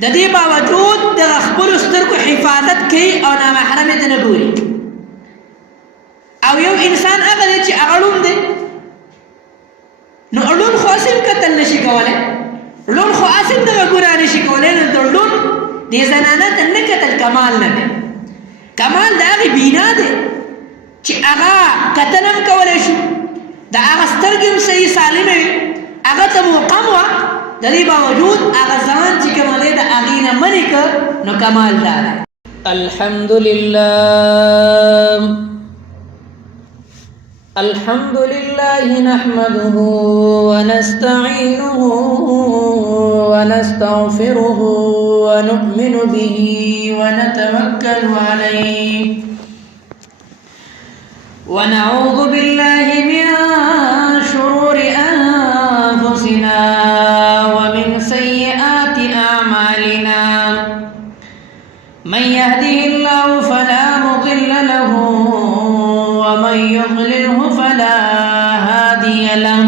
د دې باوجود د خپل سترګو حفاظت کوي او نامحرم ته نه ګوري. او یو انسان هغه دی چې هغه ړوند دی، نو ړوند خو اصل کتل نشي کولی، ړوند خو اصل دغه ګناه نشي کولی. نو د ړوند دې زنانه ته نه کتل کمال نه دی، کمال د هغې بینا دی چې هغه کتل هم کولی شو، د هغه سترګې هم صحیح سالمې وي، هغه ته محکم وه، د دې باوجود هغه ځان چې کومه دی د هغې نه منې کړ، نو کمال دا دی. الحمد لله نحمده ونستعينه ونستغفره ونؤمن به ونتوكل عليه ونعوذ بالله من شرور أنفسنا ومن سيئات أعمالنا. من يهده الله فلا مضل له ومن يضلله فلا هادي له.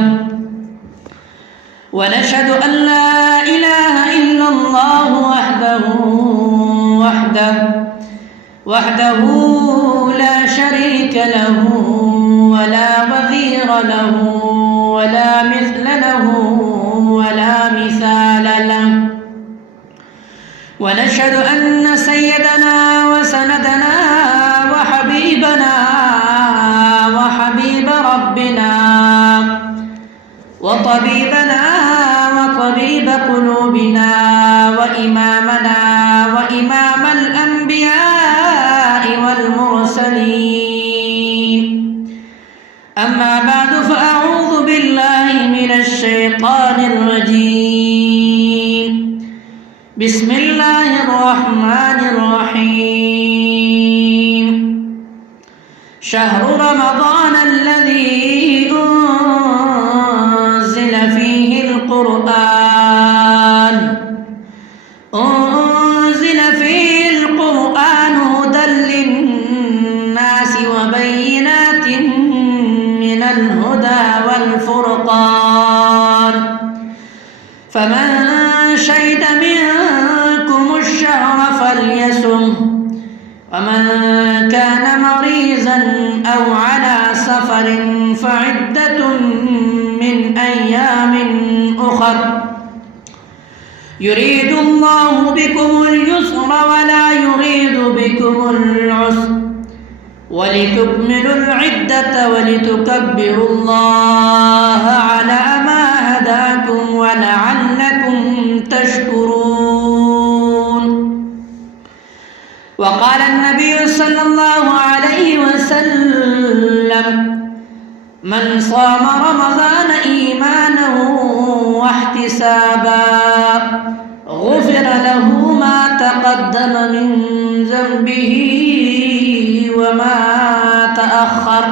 ونشهد أن لا إله إلا الله وحده لا شريك له ولا وزير له ولا مثل له ولا مثال له. ونشهد أن سيدنا وسندنا وحبيبنا وحبيب ربنا وطبيبنا وطبيب قلوبنا وإمامنا وإمام الأنبياء والمرسلين. أما بعد فأعوذ بالله من الشيطان الرجيم. بسم الله الرحمن الرحيم. شهر رمضان الذي أنزل فيه القرآن هدى للناس وبينات من الهدى والفرقان. فمن شهد منكم الشهر فليصم، ومن كان مريضا أو على سفر فعدة من أيام أخر. يريد الله بكم اليسر ولا يريد بكم العسر ولتكملوا العدة ولتكبروا الله على ما هداكم ولعلكم تشكرون. وقال النبي صلى الله عليه وسلم: من صام رمضان إيمانا واحتسابا غفر له ما تقدم من ذنبه وما تأخر،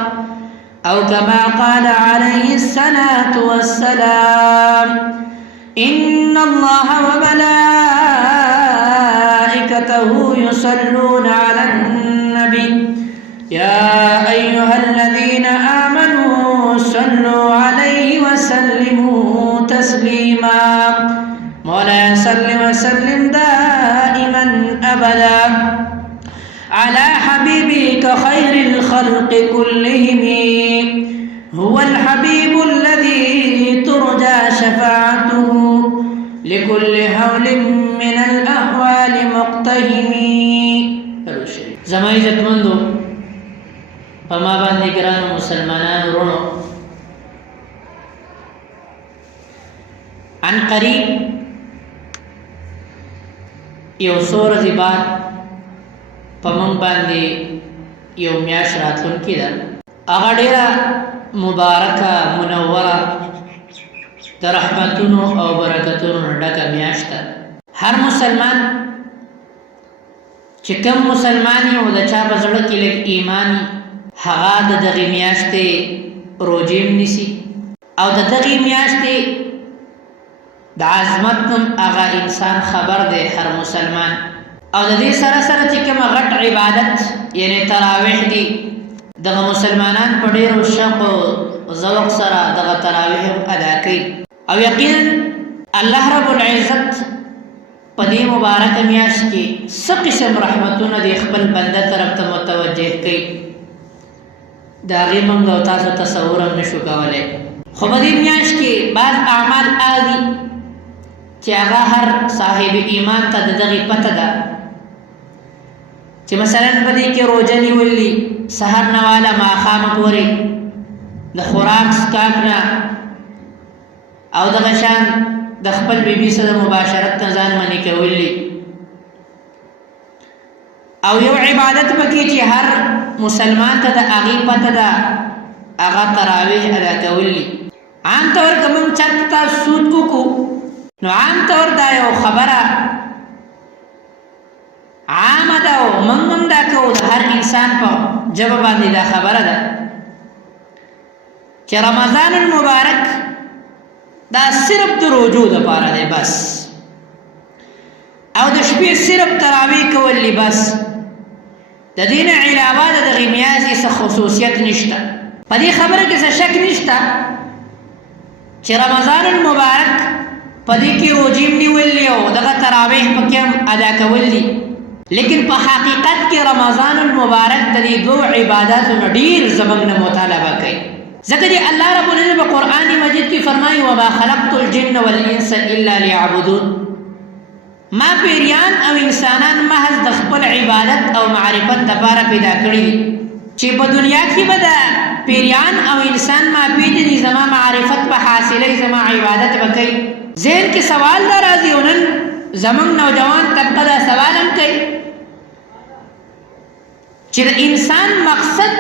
أو كما قال عليه الصلاة والسلام: إن الله وملائكته يصلون على النبي يا أيها الذين آمنوا صلوا عليه وسلموا تسليما. مولاي صل وسلم دائما أبدا على حبيبك خير الخلق كلهم. هو الحبيب الذي ترجى شفاعته لكل هول من الأهوال مقتهم. زما عزتمندو فما باندې ګرانو مسلمانانو ورونو، عن قریب یو څو ورځې بعد په موږ باندې یو میاشت راتلونکې ده. هغه ډېره مبارکه منوره د رحمتونو او برکتونو نه ډکه میاشت ده. هر مسلمان چې کوم مسلمان یو د چا په زړه کې لږ ایمان هغه د دغې میاشتې روژې نیسي او د دغې میاشتې د عظمت نوم هغه انسان خبر دی هر مسلمان. او د دې سره سره چې کوم غټ عبادت یعنی تراویح دي، دغه مسلمانان په ډېرو شوق او ذوق سره دغه تراویح ادا کوي. او یقینا الله رب العزت په پدې مبارک میاشت کې څه قسم رحمتونه د خپل بنده طرف ته متوجه کړي دا غي موږ او تاسو تصور هم نشو کولای خو په دې میاشت کې بعض اعمال آدي چې هغه هر صاحب ایمان ته دغه پته ده چې مثلا په دې کې روزه نیولې سحر نواله ماخام پورې د خوراک سکاک نه او د غشان د خپل بیبي سره مباشرت نه ځان منې کولې او یو عبادت پکې چې هر مسلمان ته د هغه پته ده هغه تراویح ادا کولې عام طور کوم چرته سود کو نو عام طور دا یو خبره عام ده او منم دا کو د هر انسان په جواب باندې دا خبره ده چې رمضان المبارک دا صرف د روزو لپاره دی بس او د شپې صرف تراویح کولې بس د دین علاوه د غمیازي څه خصوصیت نشته په دې خبره کې څه شک نشته چې رمضان المبارک په دې کې روزې نیولې او دغه تراویح پکې ادا کولې لیکن په حقیقت کې رمضان المبارک د دې دوه عبادتو ډېر زمنګ مطالبه کوي ذکر الله رب العزت په قران مجید کې فرمایي وما خلقت الجن والانس الا ليعبدون ما پیریان او انسانان محض د خپل عبادت او معرفت لپاره پیدا کړی چې په دنیا کې به د پیریان او انسان ما پیژني زما معرفت په حاصلې زما عبادت وکړي ذهن کې سوال راځي ونن زمون نوجوان طبقه دا سوال هم کوي چې د انسان مقصد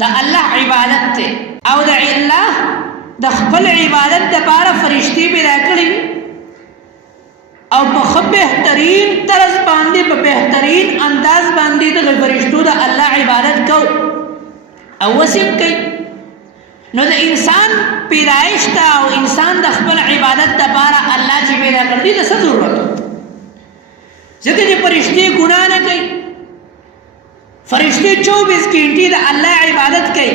د الله عبادت ته او د الله د خپل عبادت لپاره فرشتي پیدا کړی او په بهترین طرز باندې په بهترین انداز باندې د فرشتو د الله عبادت کو او وسیم کوي نو د انسان پیدایش ته او انسان د خپل عبادت لپاره الله چې پیدا کړی د څه ضرورت ځکه چې فرشتي ګناه نه کوي فرشتي 24 घंटे د الله عبادت کوي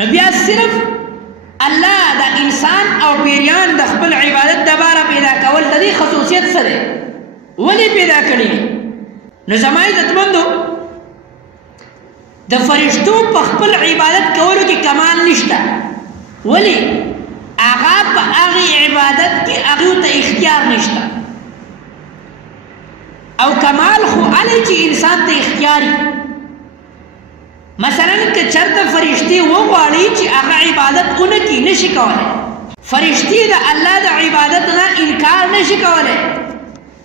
نو بیا صرف الله د انسان او پیریان د خپل عبادت لپاره پیدا کول د دې خصوصیت سره ولی پیدا کړی نو زمای عزتمندو د فرشتو په خپل عبادت کولو کې کمال نشته ولی هغه په هغه عبادت کې هغه ته اختیار نشته او کمال خو علی چې انسان ته اختیاري مثلا که چرته فرشتي وغواړي چې هغه عبادت اونکي نشي کولای فرشتي د الله د عبادت نه انکار نشي کولای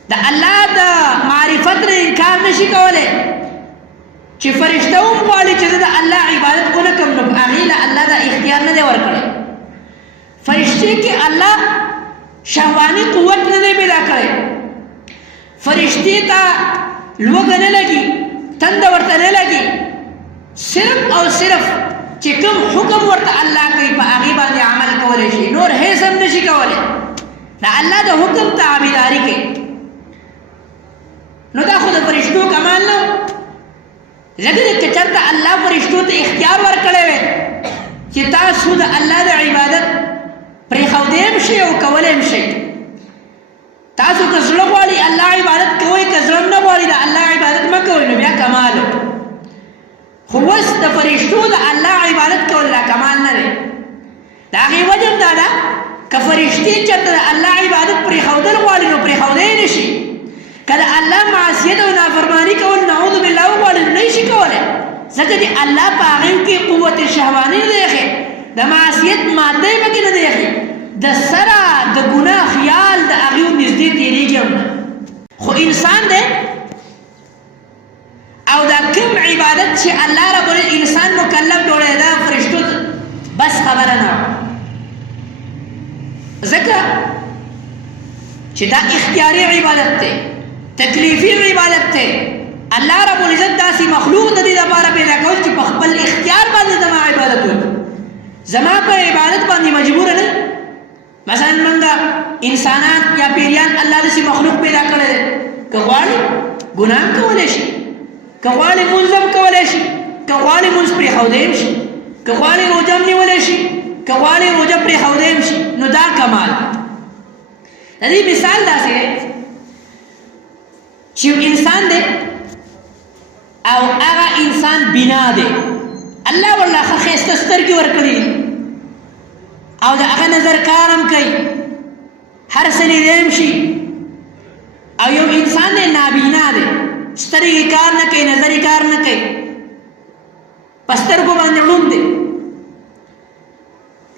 د الله د معرفت نه انکار نشي کولای چې فرشته وغواړي چې د الله عبادت اونکم نو هغه له الله د اختیار نه دی ورکړي فرشتي کې الله شهواني قوت نه دی پیدا کړی فرشتي ته لوګ نه لګي تند ورته نه لګي صرف او صرف چې کوم حکم ورته الله کوي په هغه باندې عمل کولای شي نور هیڅ هم نشي کولای دا الله د حکم تابعداري کوي نو دا خو د فرشتو کمال نه ځکه چې چرته الله فرشتو ته اختیار ورکړی وي چې تاسو د الله د عبادت پرې خودیم شي او کولم شي تاسو که زړه غواړي الله عبادت کوئ که زړه نه غواړي د الله عبادت مه کوئ نو بیا کمال خو اوس د فرشتو د الله عبادت کول لا کمال نه دی د هغې وجه دا ده که فرشتې چېرته د الله عبادت پرېښودل غواړي نو پرېښودی نه شي که د الله معصیت او نافرماني کول نعوذ بالله وغواړي نو نه شي کولی ځکه چې الله په هغې کې قوت شهواني نه دی ایښی د معصیت ماده یې پکې نه دی ایښی د سره د ګناه خیال د هغې نږدې تېرېږي هم خو انسان دی او دا کوم عبادت چې الله رب انسان مکلف جوړی دا فرشتو بس خبره نه ځکه چې دا اختیاري عبادت دی تکلیفي عبادت دی الله رب العزت داسې مخلوق د دې لپاره پیدا کول چې په خپل اختیار باندې زما عبادت وکړي زما په عبادت باندې مجبور نه مثلا منګه انسانان یا پیریان الله داسې مخلوق پیدا کړی دی که غواړي ګناه کولی شي که غواړي مونځ هم کولی شي که غواړي مونځ پرېښودی هم شي که غواړي روژه هم نیولی شي که غواړي روژه پرېښودی هم شي نو دا کمال د دې مثال داسې دی چې انسان دی او هغه انسان بنا دی الله والله ښایسته سترګې ورکړي او د هغه نظر کار هم کوي هر څه لیدلی شي او یو انسان دی نابینا دی سترګې کار نه کوي نظر یې کار نه کوي په سترګو باندې ړوند دی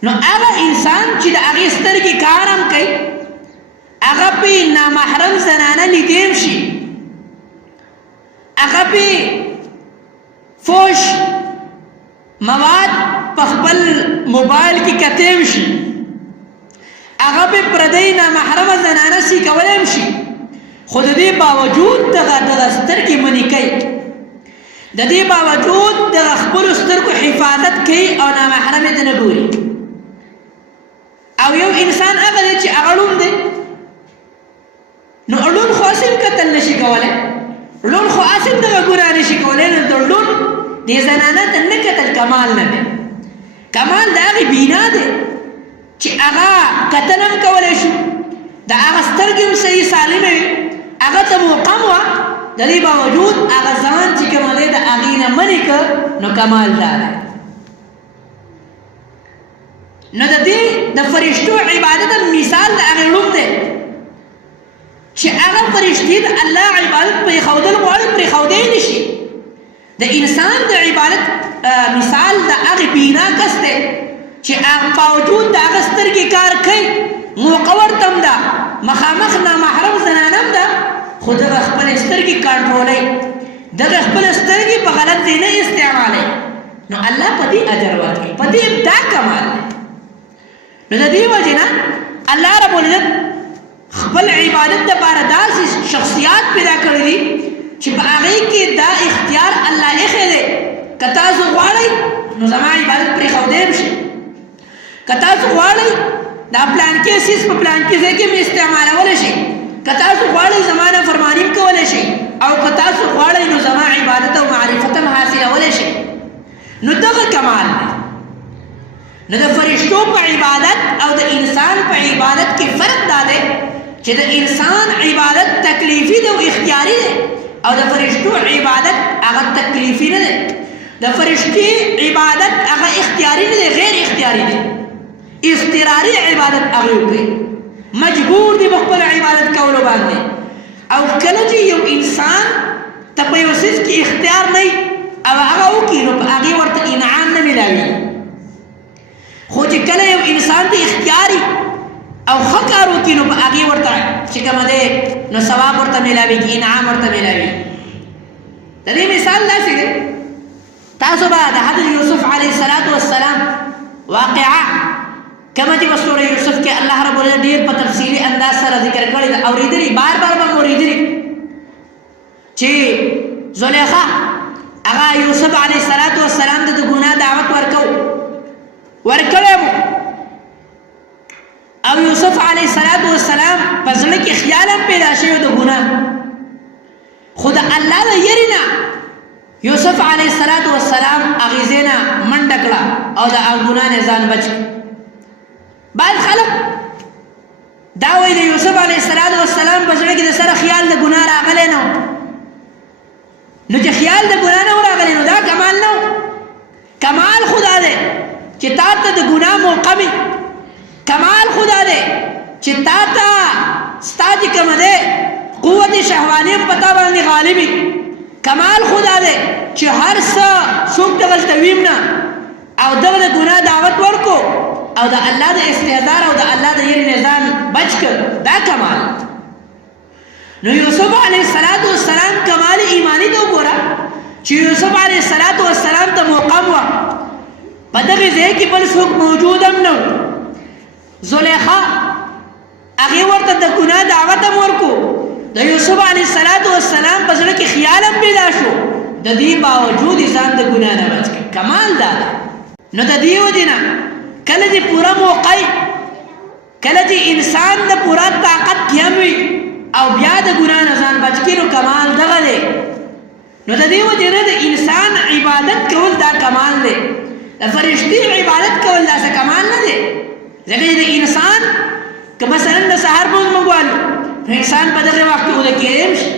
نو هغه انسان چې د هغې سترګې کار هم کوي هغه پې نامحرم زنانه لیدیم شي هغه پې فوش مواد په خپل موبایل کې کتیم شي هغه پې پردی نامحرمه زنانه سي کولی هم شي خو د دې باوجود دغه سترګې منې کوي د دې باوجود دغه خپلو سترګو حفاظت کوي او نامحرمې ته نه ګوري او یو انسان هغه دی چې هغه ړوند دی نو ړوند خو هسې هم کتل نشي کولی ړوند خو هسې هم دغه ګناه نشي کولی نو د ړوند دې زنانه ته نه کتل کمال نه دی کمال د هغې بینا دی چې هغه کتل هم کولی شو د هغه سترګې هم صحیح سالمې وي هغه ته موقم وه د دې باوجود هغه ځان چې کومه دی د هغې نه منې که نو کمال دا دی نو د دې د فرشتو عبادت مثال د هغې ړوند دی چې هغه فرشتې د الله عبادت پرېښودل غواړي پرېښودی نه شي د انسان د عبادت مثال د هغې بینا کس دی چې باوجود د هغه سترګې کار کوي موقع ورته هم ده مخامخ نامحرم زنانه هم ده خو دغه خپلې سترګې کنټرولوي دغه خپله سترګې په غلط ځای نه استعمالوي نو الله په دې اجر ورکوي په دې دا کمال دی نو د دې وجې نه الله رب العزت خپل عبادت دپاره داسې شخصیات پیدا کړي دي چې په هغې کې دا اختیار الله ایښی دی که تاسو غواړئ نو زما عبادت پرېښودی هم شي که تاسو غواړئ دا پلانکې سیز په پلانکې ځای کې مې استعمالولی شي که تاسو غواړئ زما نافرماني هم کولی شئ او که تاسو غواړئ نو زما عبادت او معرفت هم حاصلولی شئ نو دغه کمال دی نو د فرشتو په عبادت او د انسان په عبادت کې فرق دا دی چې د انسان عبادت تکلیفي دی او اختیاري دی او د فرشتو عبادت هغه تکلیفي نه دی د فرشتي عبادت هغه اختیاري نه دی غیر اختیاري دی اضطراري عبادت هغې وکړي مجبور دی په خپل عبادت کولو باندې او کله چې یو انسان ته په یو څیز کې اختیار نه وي او هغه وکړي نو په هغې ورته انعام نه میلاوي خو چې کله یو انسان ته اختیاري او ښه کار وکړي نو په هغې ورته چې کومه دی نو ثواب ورته میلاویږي انعام ورته میلاوي د دې مثال داسې دی تاسو به د حضرت یوسف علیه السلام واقعه کومه چې په سوره یوسف کې الله رب العزت ډېر په تفصیلي انداز سره ذکر کړی ده اورېدلي بار بار به مو اورېدلي چې زلیخا هغه یوسف علیه السلام ته د ګناه دعوت ورکړی مو او یوسف علیه السلام په زړه کې خیال هم پیدا شوی د ګناه خو د الله د یرې نه یوسف علیه السلام هغې ځای نه منډه کړه او د هغه ګناه نه ځان بچ کړ بعض خلک دا وایي د یوسف علیه السلام په زړه کې د سره خیال د ګناه راغلی نه نو چې خیال د ګناه نه راغلی نو دا کمال نه کمال خدا دی چې تا ته د ګناه موقع وي کمال خدا دی چې تا ته ستا چې کومه دی قوت شهواني هم په تا باندې غالب وي کمال خدا دی چې هر څه څوک دغلته ویم نه او دغه د ګناه دعوت ورکو او د الله د استهزار او د الله د یرې نه ځان بچ کړ دا کمال نو یوسف علیه السلام کمال ایمانی ته وګوره چې یوسف علیه السلام ته موقع وه په دغې ځای کې بل څوک موجود هم نه زلیخا هغې ورته د ګناه دعوت هم ورکو د یوسف علیه السلام په زړه کې خیال هم پیدا شو د دې باوجود یې ځان د ګناه نه بچ کړ کمال دا ده نو د دې وجې نه کله چې پوره موقع کله چې انسان د پوره طاقت کې هم وي او بیا د ګناه نه ځان بچ کړي نو کمال دغه دی نو د دې وجې نه د انسان عبادت کول دا کمال دی د فرشتي عبادت کول داسې کمال نه دی ځکه چې د انسان که مثلا د سهار لمونځ موږ ووایو نو انسان په دغه وخت کې اوده کېدی شي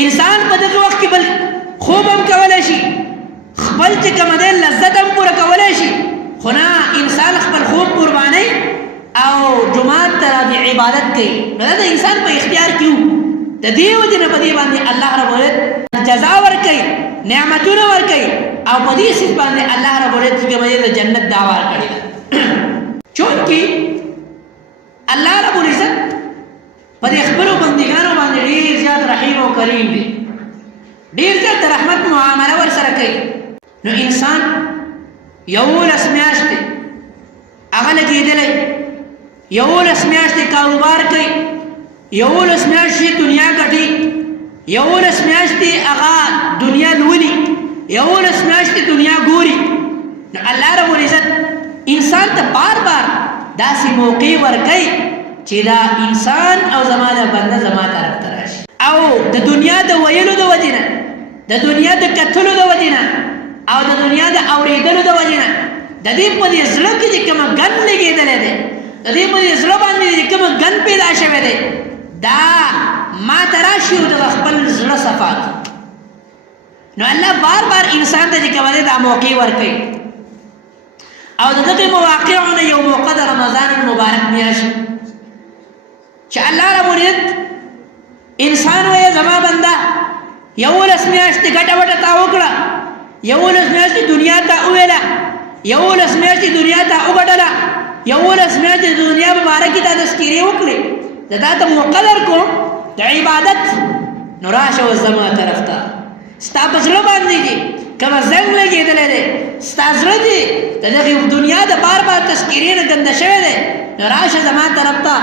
انسان په دغه وخت کې بل خوب هم کولی شي، خپل چې کوم دی لذت هم پوره کولی شي، خو نه انسان خپل خوب قربانوي او جماعت ته راځي عبادت کوي. نو دا د انسان په اختیار کې وو. د دې وجې نه په دې باندې الله رب العزت جزا ورکوي، نعمتونه ورکوي او په دې سیس باندې الله رب العزت چې کوم دی د جنت دعوا کړې ده. چونکې الله رب العزت په دې خپلو بندګانو باندې ډېر زیات رحیم او کریم دی، ډېر زیات رحمت معامله ورسره کوي. نو انسان 11 میاشتې هغه لګېدلی، 11 میاشتې کاروبار کوي، 11 میاشتې دنیا ګټي، 11 میاشتې هغه دنیا لولي، 11 میاشتې دنیا ګوري. نو الله رب العزت انسان ته بار بار داسې موقع ورکوي چې دا انسان او زما د بنده زما طرف ته راشي، او د دنیا د ویلو د وجې نه، د دنیا د کتلو د وجې نه او د دنیا د اورېدلو د وجې نه د دې په دې زړه کې چې کومه ګن لګېدلی دی، د دې په دې زړه باندې چې کومه ګن پیدا شوی دی، دا ما ته راشي او د خپل زړه صفا کړي. نو الله بار بار انسان ته چې کومه دی دا موقع ورکوي. او د دغې مواقعو نه یو موقع د رمضان المبارک میاشت چې الله رب العزت انسان وایي زما بنده 11 میاشتې ګټه وټه تا وکړه، 11 میاشتې دنیا ته وویله، 11 میاشتې دنیا ته وګټله، 11 میاشتې د دنیا په باره کې تا تذکیرې وکړې، زه تا ته موقع درکړم د عبادت، نو راشه اوس زما طرف ته. ستا په زړه باندې چې کومه زنګ لګېدلی دی، ستا زړه چې د دغې دنیا د بار بار تذکیرې نه ګنده شوی دی، نو راشه زما طرف ته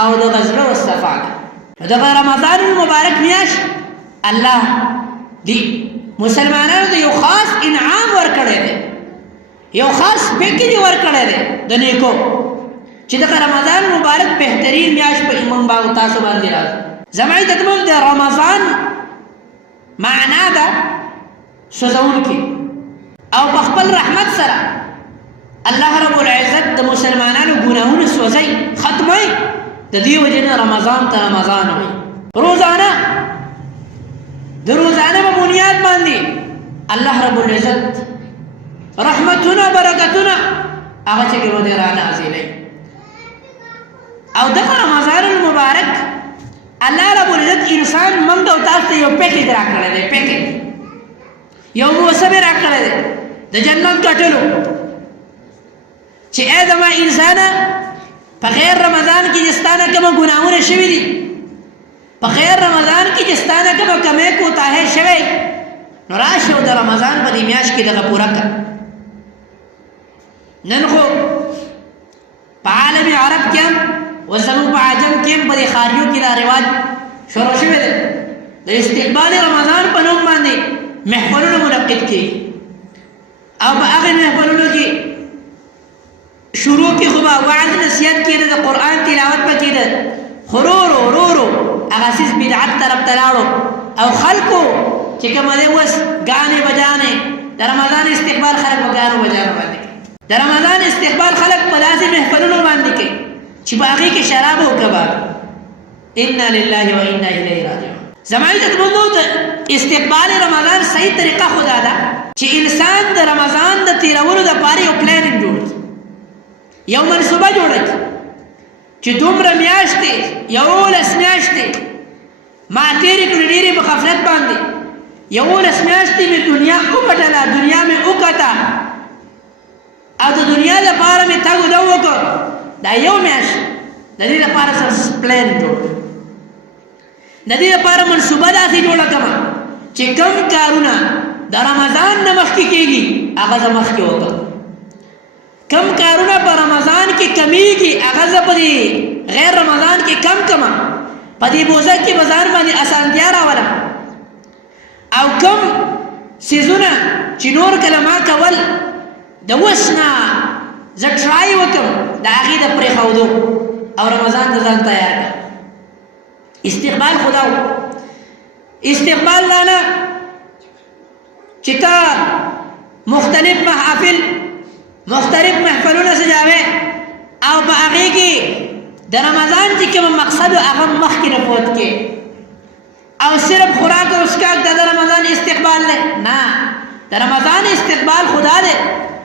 او دغه زړه وصفا کړه. نو دغه رمضان المبارک میاشت الله دی مسلمانانو ته یو خاص انعام ورکړی دی، یو خاص پیکیج ورکړی دی د نیکو، چې دغه رمضان مبارک بهترین میاشت په ایمان باندې تاسو باندې راځي. زما عزت مند د رمضان معنا ده سوځونکی، او په خپل رحمت سره الله رب العزت د مسلمانانو ګناهونه سوځي، ختموي. د دې وجې نه رمضان ته رمضان وایي. روزانه د روزانه په بنیاد باندې الله رب العزت رحمتونه برکتونه هغه چې کوم دی را نازلوي. او دغه رمضان المبارک الله رب العزت انسان موږ او تاسو ته یو پیکیج راکړی دی، پیکیج یو موسم راکړی دی د جنت ګټلو، چې ای زما انسانه په غیر رمضان کې چې ستا نه کومه ګناهونه شوي دي، په غیر رمضان کې چې ستا نه کومه کمی کوتاهی شوی، نو راشه او د رمضان په دې میاشت کې دغه پوره کړه. نن خو په عالم عرب کې هم و زموږ په عجم کې هم په دې ښاریو کې دا رواج شروع شوی دی د استقبال رمضان په نوم باندې محفلونه منعقد کړي، او په هغې محفلونو کې شروع کې خو به وعظ نصیحت کېده، د قرآن تلاوت به کېده، خو ورو ورو هغه سیس بدعت طرف ته لاړو، او خلکو چې کومه دی اوس ګانې بجانې د رمضان استقبال خلک په ګانو بجانو باندې کوي، د رمضان استقبال خلک په داسې محفلونو باندې کوي چې په هغې کې شراب او کباب. انا لله و انا الیه راجعون. زما عزتمندو د استقبال رمضان صحیح طریقه خو دا ده چې انسان د رمضان د تېرولو دپاره یو پلانینګ جوړ کړي، یو منصوبه جوړه کړي چې دومره میاشتې 11 میاشتې ما تېرې کړې ډېرې په غفلت باندې، 11 میاشتې مې دنیا وګټله، دنیا مې وکته، او د دنیا لپاره مې تګ و دو وکړ. دا یو میاشت د دې لپاره پلان جوړ، د دې لپاره منصوبه داسې جوړه کړه چې کوم کارونه د رمضان نه مخکې کېږي هغه زه مخکې وکړم، کم کارونه په رمضان کې کمیږي هغه زه په دې غیر رمضان کې کم کړم، په دې بوزه کې به ځان باندې اسانتیا راولم، او کم څیزونه چې نور کله ما کول د اوس نه زه ټرای وکړم د هغې د پرېښودو، او رمضان ته ځان تیار کړم. استقبال خدا و، استقبال دا نه چې ته مختلف محافل مختلف محفلونه سجاوې او په هغې کې د رمضان چې کوم مقصد هغه مخکې نه فوت کې، او صرف خوراک او اسکاک دا رمضان استقبال لے نا دا رمضان استقبال خدا دے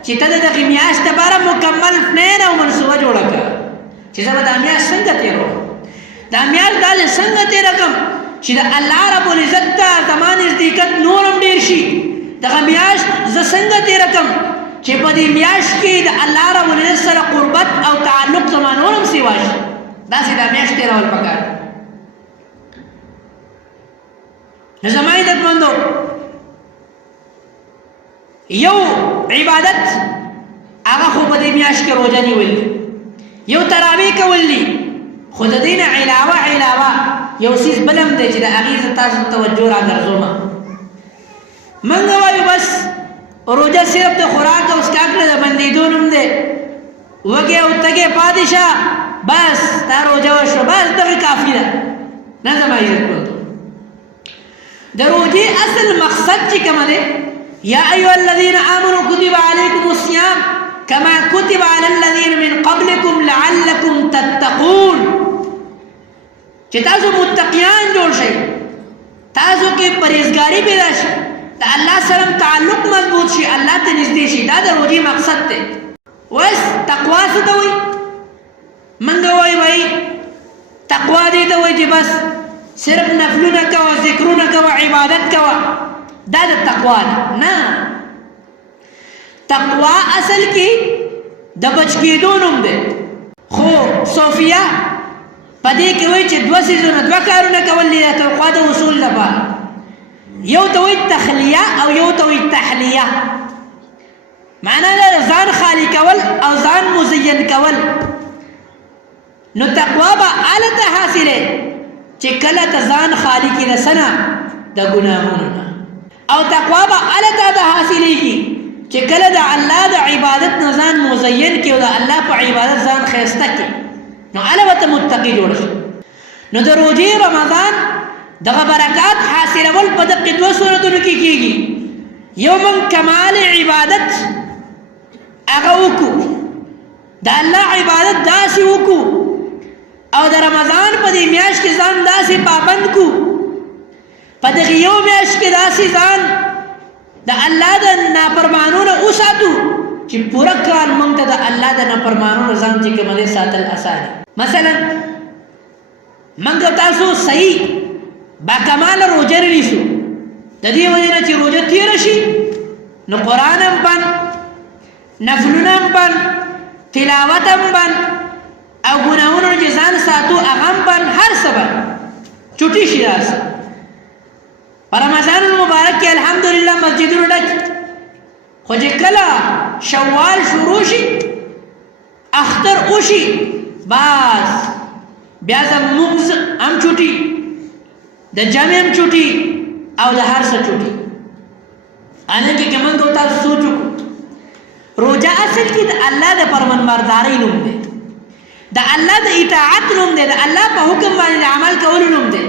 چې ته د میاشت لپاره مکمل پلان او منصوبه جوړه کړه چې زه به دا میاشت څنګه تېروم دا میاشت داسې څنګه تېره کړم چې د الله رب العزت ته زما نزدېکت نور هم ډېر شي دغه میاشت زه څنګه تېره کړم چې په دې میاشت کې د الله رب العزت سره قربت او تعلق زما نور هم سیوا شي داسې دا میاشت تېرول پکار نو زما عزتمندو یو عبادت هغه خو په دې میاشت کې روژه نیول یو تراویح کول دي خو د دې نه علاوه یو څیز بل هم دی چې د هغې زه تاسو توجه راګرځوم موږ وایو بس روژه صرف د خوراک او څښاک نه د بندېدو نوم دی وږې او تږې پاتې شه بس دا روژه وشوه بس دغه کافي ده نه زما عزتمندو د روژې اصل مقصد چې کومه دی یا ایها الذین آمنوا کتب علیکم الصیام کما کتب علی الذین من قبلکم لعلکم تتقون چې تاسو متقیان جوړ شئ تاسو کې پرهیزګاري پیدا شي د الله سره تعلق مضبوط شي الله ته نږدې شي دا د روژې مقصد دی وس تقوا څه ته وایي منګه وایي بھائی تقوا دې ته وایي چې بس صرف نفلونه کوه ذکرونه کوه عبادت کوه دا د تقوا نه تقوا اصل کې د بچ کېدو نوم دی خو صوفیه په دې کې وایي چې دوه کارونه کول دي د تقوا د اصول لپاره یو ته وایي تخلیه او یو ته وایي تحلیه معنا دا ځان خالی کول او ځان مزین کول نو تقوا به هلته حاصلې چې کله ته ځان خالی کړې د څه نه د ګناهونو نه او تقوا به هلته ته حاصلېږي چې کله د الله د عبادت نه ځان مزین کړي او د الله په عبادت ځان ښایسته کړي نو هله به ته متقي جوړ شي نو د روژې رمضان دغه برکات حاصلول په دغه دوه صورتونو کې کېږي یو موږ کمال عبادت هغه وکړو د الله عبادت داسې وکړو او د رمضان په دې میاشت کې ځان داسې پابند کو په دغه یو میاشت کې داسې ځان د الله د نافرمانونو وساتو چې پوره کال موږ ته د الله د نافرمانونو ځان چې کوم دی ساتل اسانه مثلا موږ تاسو صحیح باکماله روژه نیسو د دې وجې نه چې روژه تېره شي نو قرآن هم بند نفلونه هم بند تلاوت هم بند او ګناهونو چې ځان ساتو هغه هم بند هر څه بند چوټي شي هر څه په رمضان المبارک کې الحمدلله مسجدونو ډک خو چې کله شوال شروع شي اختر وشي بس بیا زموږ هم چوټي د جمع هم چوټي او د هر څه چوټي حالانکه که موږ تاسو سوچ وکړو روژه اصل کې د الله د فرمانبردارۍ نوم دی د الله د اطاعت نوم دی د الله په حکم باندې عمل کولو نوم دی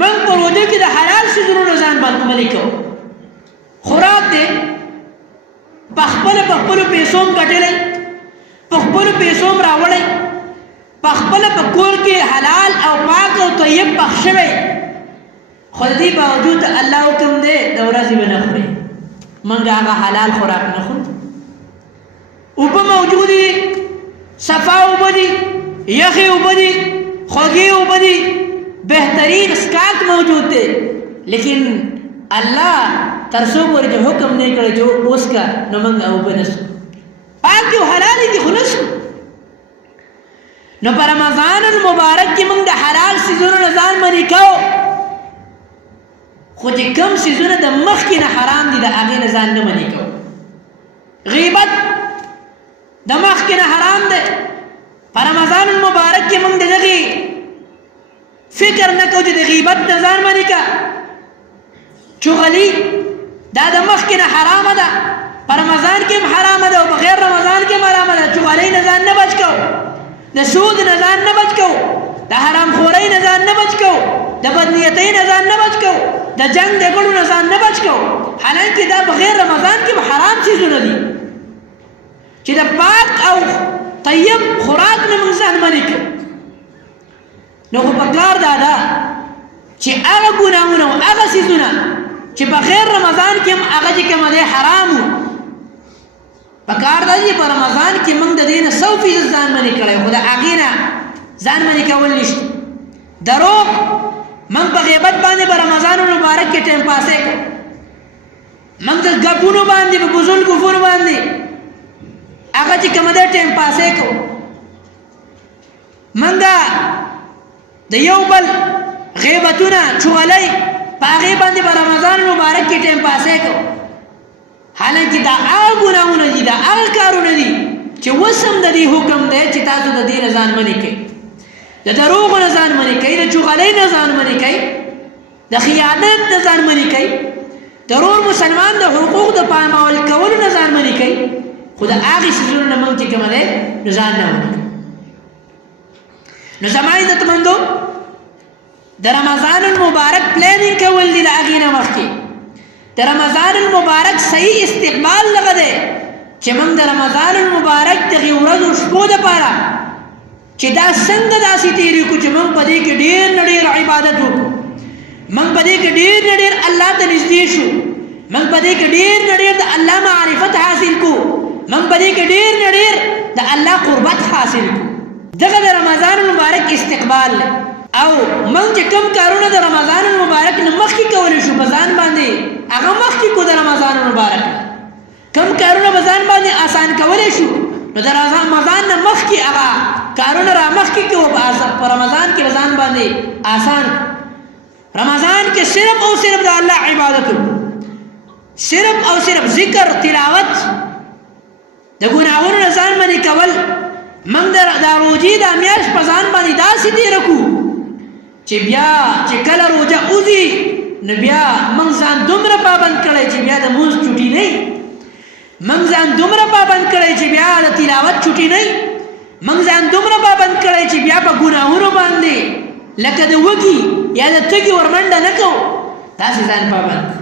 موږ په روژه کې د حلال څیزونو نه ځان بندملي کوو خوراک دی په خپلو پیسو هم ګټلی په خپلو پیسو هم راوړی په خپله په کور کې حلال او پاک او طیب پخ شوی خو د دې باوجود د الله حکم دی د ورځې به نه خورئ موږ هغه حلال خوراک نه خورو اوبه موجودې دي صفا اوبه دي یخې اوبه دي خوږې اوبه دي بهترین اسکاک موجود دی لیکن الله تر څو پورې چې حکم نه کړی چې اوس کا نو موږ اوبه نه څښو پاک دي او حلالې دي خو نه څښو نو په رمضان المبارک کې موږ د حلال څیزونو نه ځان منې کوو خو چې کوم څیزونه د مخکې نه حرام دي د هغې نه ځان نه منې کوو غیبت د مخکې نه حرام دی په رمضان المبارک کې موږ د دغې فکر نه کوو چې د غیبت نه ځان منې که چغلي دا د مخکې نه حرامه ده په رمضان کې هم حرامه ده او په غیر رمضان کې هم حرامه ده چغلۍ نه ځان نه بچ کوو د سود نه ځان نه بچ کوو د حرام خورۍ نه ځان نه بچ کوو د بدنیتۍ نه ځان نه بچ کوو د جنگ جګړو نه ځان نه بچ کوو حالانکه دا په غیر رمضان کې حرام څیزونه دي چې د پاک او طیب خوراک نه موږ ځان منې کوو نو خو پکار دا ده چې هغه ګناهونه او هغه څیزونه چې په غیر رمضان کې هم هغه چې کوم دی حرام وو پکار دا چې په رمضان کې موږ د دې نه 100% ځان منې کړی خو د هغې نه ځان منې کول نشته دروغ موږ په غیبت باندې په رمضان مبارک کې ټایم پاسې کو موږ د ګپونو باندې په بزل کفر باندې هغه چې کوم دی ټایم پاسې کو موږ د یو بل غیبتونه چغلۍ په هغې باندې په رمضان مبارک کې ټایم پاسې کو حالانکه دا هغه ګناهونه دي دا هغه کارونه دي چې اوس هم د دې حکم دی چې تاسو د دې نه ځان منې کوئ د دروغو نه ځان منې کوئ د چغلۍ نه ځان منې کوئ د خیانت نه ځان منې کوئ د ورور مسلمان د حقوق د پامول کولو نه ځان منې کوئ خو د هغې څیزونو نه موږ چې کومه دی نو ځان نه منې کوئ نو زما عزتمندو د رمضان المبارک پلانینګ کول دي د هغې نه مخکې د رمضان المبارک صحیح استقبال لغه دی چې موږ د رمضان المبارک دغې ورځو شپو دپاره چې دا څنګه داسې تېرې کړو چې موږ په دې کې ډېر نه ډېر عبادت وکړو موږ په دې کې ډېر نه ډېر الله ته نږدې شو موږ په دې کې ډېر نه ډېر د الله معرفت حاصل کړو موږ په دې کې ډېر نه ډېر د الله قربت حاصل کړو دغه د رمضان المبارک استقبال دی او موږ چې کوم کارونه د رمضان المبارک نه مخکې کولی شو په ځان باندې هغه مخکې کو د رمضان المبارک کوم کارونه په ځان باندې آسان کولی شو نو د رمضان نه مخکې هغه کارونه را مخکې کوو په رمضان کې په ځان باندې آسان رمضان کې صرف او صرف د الله عبادت صرف او صرف ذکر تلاوت د ګناهونو نه ځان باندې کول موږ د روژې دا میاشت په ځان باندې داسې تېره کړو چې بیا چې کله روژه وځي نو بیا موږ ځان دومره پابند کړی چې بیا د مونځ چوټي نه موږ ځان دومره پابند کړی چې بیا د تلاوت چوټي نه موږ ځان دومره پابند کړی چې بیا په ګناهونو باندې لکه د وږي یا د تږي ورمنډه نه کوو داسې ځان پابند